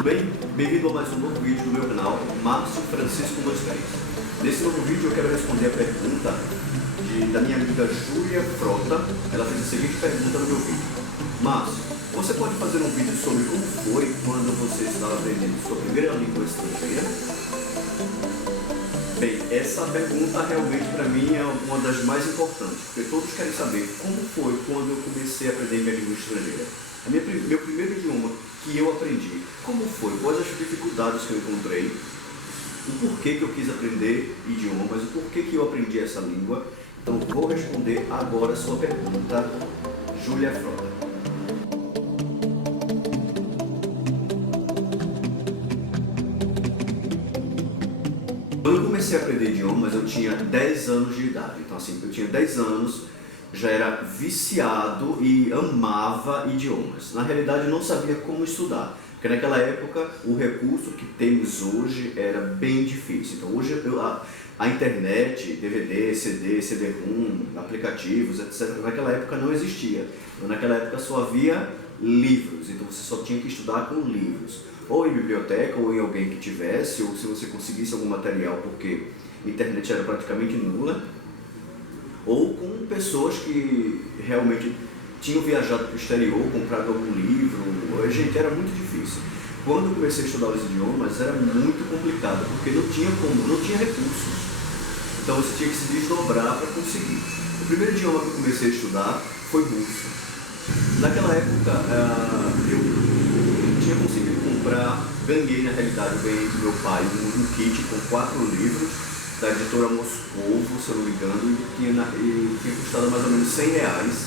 tudo bem? Bem-vindo a mais um novo vídeo do meu canal, Márcio Francisco Moscaris. Nesse novo vídeo eu quero responder a pergunta da minha amiga Júlia Frota. Ela fez a seguinte pergunta no meu vídeo: Márcio, você pode fazer um vídeo sobre como foi quando você estava aprendendo sua primeira língua estrangeira? Bem, essa pergunta realmente para mim é uma das mais importantes, porque todos querem saber como foi quando eu comecei a aprender minha língua estrangeira. Meu primeiro idioma que eu aprendi, como foi, quais as dificuldades que eu encontrei, o porquê que eu quis aprender idiomas, o porquê que eu aprendi essa língua. Então vou responder agora a sua pergunta, Júlia Frota. Quando eu comecei a aprender idiomas, eu tinha 10 anos de idade. Então assim, eu tinha 10 anos, já era viciado e amava idiomas. Na realidade, não sabia como estudar, porque naquela época o recurso que temos hoje era bem difícil. Então hoje a internet, DVD, CD, CD-ROM, aplicativos, etc., naquela época não existia. Então, naquela época só havia livros, então você só tinha que estudar com livros. Ou em biblioteca, ou em alguém que tivesse, ou se você conseguisse algum material, porque a internet era praticamente nula, ou com pessoas que realmente tinham viajado para o exterior, comprado algum livro. Gente, era muito difícil. Quando eu comecei a estudar os idiomas, era muito complicado, porque não tinha recursos. Então você tinha que se desdobrar para conseguir. O primeiro idioma que eu comecei a estudar foi russo. Naquela época, eu tinha conseguido comprar, ganhei do meu pai um kit com 4 livros, da editora Moscovo, se eu não me engano, e tinha custado mais ou menos R$100,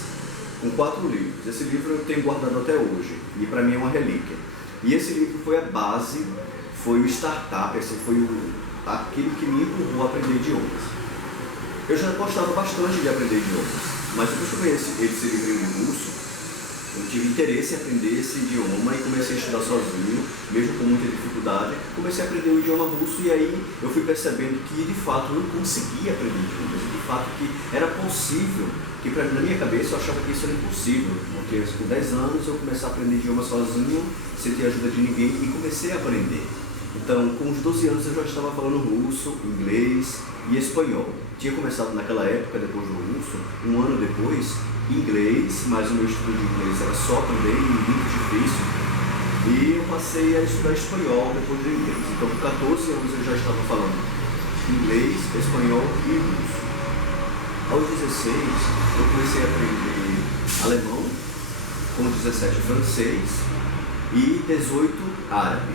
com 4 livros. Esse livro eu tenho guardado até hoje, e para mim é uma relíquia. E esse livro foi a base, foi o startup, foi aquilo que me empurrou a aprender idiomas. Eu já gostava bastante de aprender idiomas, mas depois que eu conheci esse livro em russo, eu tive interesse em aprender esse idioma e comecei a estudar sozinho, mesmo com muita dificuldade. Comecei a aprender o idioma russo e aí eu fui percebendo que de fato eu conseguia aprender idiomas, de fato que era possível, que na minha cabeça eu achava que isso era impossível, porque com 10 anos eu comecei a aprender idioma sozinho, sem ter ajuda de ninguém, e comecei a aprender. Então, com os 12 anos eu já estava falando russo, inglês e espanhol. Tinha começado naquela época, depois do russo, um ano depois, inglês, mas o meu estudo de inglês era só também muito difícil, e eu passei a estudar espanhol depois do inglês. Então com 14 anos eu já estava falando inglês, espanhol e russo. Aos 16 eu comecei a aprender alemão, com 17 francês e 18 árabe.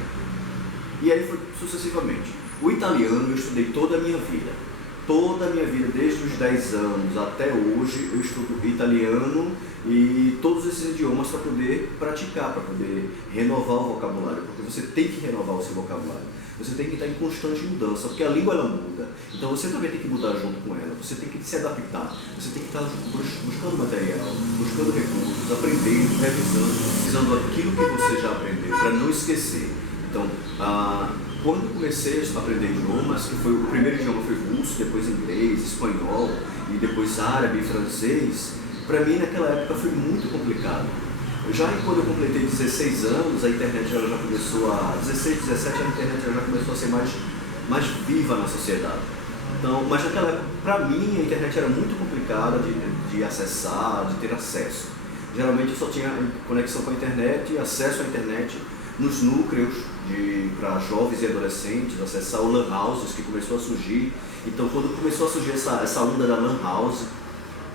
E aí foi sucessivamente. O italiano eu estudei toda a minha vida. Toda a minha vida, desde os 10 anos até hoje, eu estudo italiano e todos esses idiomas para poder praticar, para poder renovar o vocabulário, porque você tem que renovar o seu vocabulário. Você tem que estar em constante mudança, porque a língua ela muda. Então você também tem que mudar junto com ela, você tem que se adaptar, você tem que estar buscando material, buscando recursos, aprendendo, revisando, usando aquilo que você já aprendeu, para não esquecer. Então, quando eu comecei a aprender idiomas, que foi o primeiro idioma foi russo, depois inglês, espanhol e depois árabe e francês, para mim naquela época foi muito complicado. Já quando eu completei 16 anos, a internet ela já começou 16, 17, a internet ela já começou a ser mais viva na sociedade. Então, mas naquela época, para mim, a internet era muito complicada de acessar, de ter acesso. Geralmente eu só tinha conexão com a internet e acesso à internet nos núcleos para jovens e adolescentes, acessar o LAN houses que começou a surgir. Então quando começou a surgir essa onda da LAN house,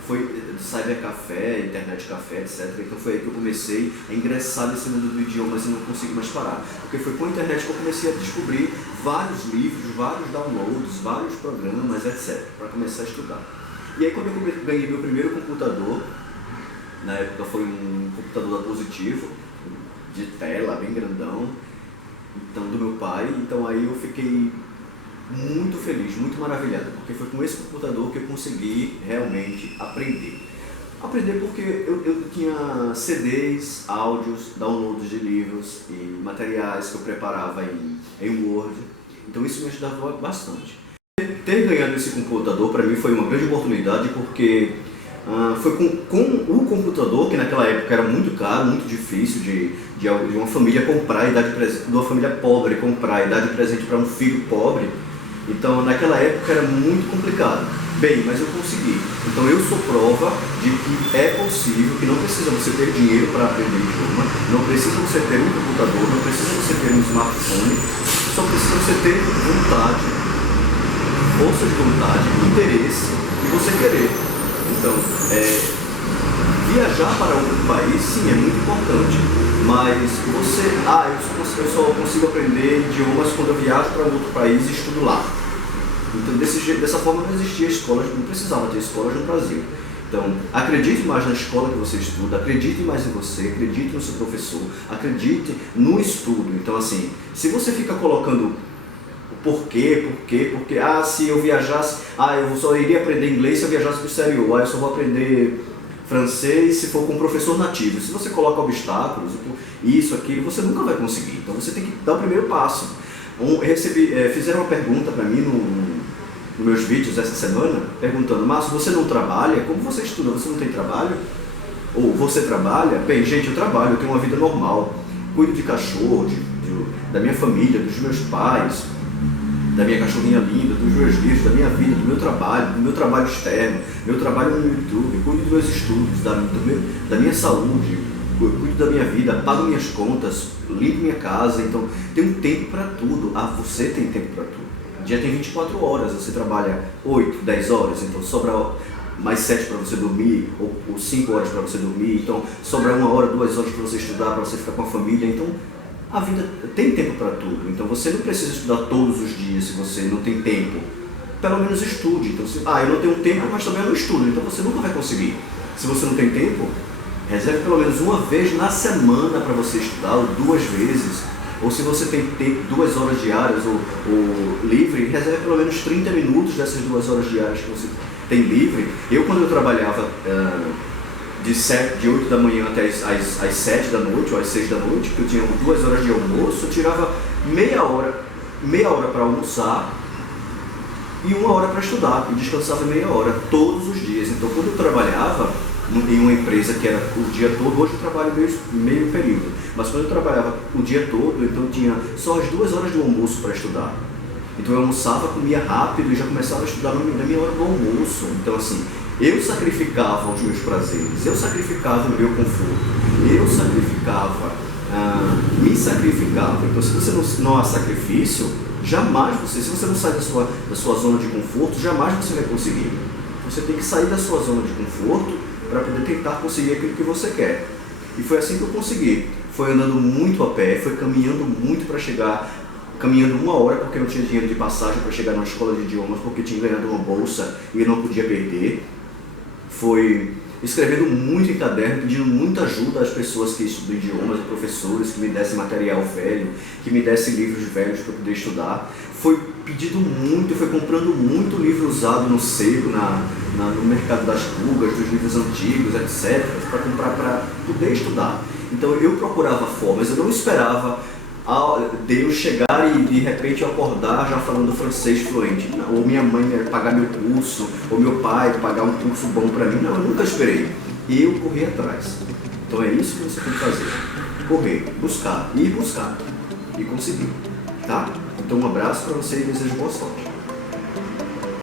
foi cybercafé, internet café, etc. Então foi aí que eu comecei a ingressar nesse mundo do idiomas e não consegui mais parar. Porque foi com a internet que eu comecei a descobrir vários livros, vários downloads, vários programas, etc. para começar a estudar. E aí quando eu ganhei meu primeiro computador, na época foi um computador da Positivo, de tela, bem grandão, então, do meu pai. Então aí eu fiquei muito feliz, muito maravilhado, porque foi com esse computador que eu consegui realmente aprender. Aprender porque eu tinha CDs, áudios, downloads de livros e materiais que eu preparava em Word, então isso me ajudava bastante. Ter ganhado esse computador para mim foi uma grande oportunidade, porque Foi com o computador, que naquela época era muito caro, muito difícil de uma família comprar, de uma família pobre comprar e dar de presente para um filho pobre. Então naquela época era muito complicado. Bem, mas eu consegui. Então eu sou prova de que é possível, que não precisa você ter dinheiro para aprender idioma, não precisa você ter um computador, não precisa você ter um smartphone, só precisa você ter vontade, força de vontade, interesse e você querer. Então, viajar para outro país, sim, é muito importante, mas eu só consigo aprender idiomas quando eu viajo para outro país e estudo lá. Então, dessa forma não existia escolas, não precisava ter escolas no Brasil. Então, acredite mais na escola que você estuda, acredite mais em você, acredite no seu professor, acredite no estudo. Então, assim, se você fica colocando porque, se eu viajasse, eu só iria aprender inglês se eu viajasse para o exterior, eu só vou aprender francês se for com um professor nativo. Se você coloca obstáculos, isso, aquilo, você nunca vai conseguir. Então você tem que dar o primeiro passo. Fizeram uma pergunta para mim nos meus vídeos essa semana, perguntando: Márcio, você não trabalha? Como você estuda? Você não tem trabalho? Ou você trabalha? Bem, gente, eu trabalho, eu tenho uma vida normal. Cuido de cachorro, da minha família, dos meus pais, da minha cachorrinha linda, dos meus livros, da minha vida, do meu trabalho externo, meu trabalho no YouTube, cuido dos meus estudos, da minha saúde, cuido da minha vida, pago minhas contas, limpo minha casa. Então tem um tempo para tudo. Você tem tempo para tudo. O dia tem 24 horas, você trabalha 8, 10 horas, então sobra mais 7 para você dormir, ou 5 horas para você dormir, então sobra 1 hora, 2 horas para você estudar, para você ficar com a família. Então a vida tem tempo para tudo, então você não precisa estudar todos os dias se você não tem tempo. Pelo menos estude. Então, eu não tenho tempo, mas também eu não estudo, então você nunca vai conseguir. Se você não tem tempo, reserve pelo menos uma vez na semana para você estudar, ou 2 vezes. Ou se você tem tempo, 2 horas diárias ou livre, reserve pelo menos 30 minutos dessas 2 horas diárias que você tem livre. Quando eu trabalhava de 8 da manhã até às 7 da noite ou às 6 da noite, que eu tinha 2 horas de almoço, eu tirava meia hora para almoçar e 1 hora para estudar, e descansava meia hora todos os dias. Então quando eu trabalhava em uma empresa que era o dia todo, hoje eu trabalho meio período, mas quando eu trabalhava o dia todo, então eu tinha só as 2 horas de almoço para estudar. Então eu almoçava, comia rápido e já começava a estudar na minha hora do almoço. Então assim, eu sacrificava os meus prazeres, eu sacrificava o meu conforto, eu sacrificava, me sacrificava. Então se você não há sacrifício, jamais se você não sai da sua zona de conforto, jamais você vai conseguir. Você tem que sair da sua zona de conforto para poder tentar conseguir aquilo que você quer. E foi assim que eu consegui. Foi andando muito a pé, foi caminhando muito para chegar, caminhando 1 hora porque eu não tinha dinheiro de passagem para chegar na escola de idiomas, porque tinha ganhado uma bolsa e eu não podia perder. Foi escrevendo muito em caderno, pedindo muita ajuda às pessoas que estudam idiomas, a professores que me dessem material velho, que me dessem livros velhos para poder estudar. Foi pedindo muito, foi comprando muito livro usado no sebo, no mercado das pulgas, dos livros antigos, etc., para comprar para poder estudar. Então eu procurava formas, eu não esperava Deus chegar e de repente eu acordar já falando francês fluente, não, ou minha mãe pagar meu curso, ou meu pai pagar um curso bom para mim. Não, eu nunca esperei. Eu corri atrás. Então é isso que você tem que fazer: correr, buscar e conseguir, tá? Então um abraço para você e desejo boa sorte.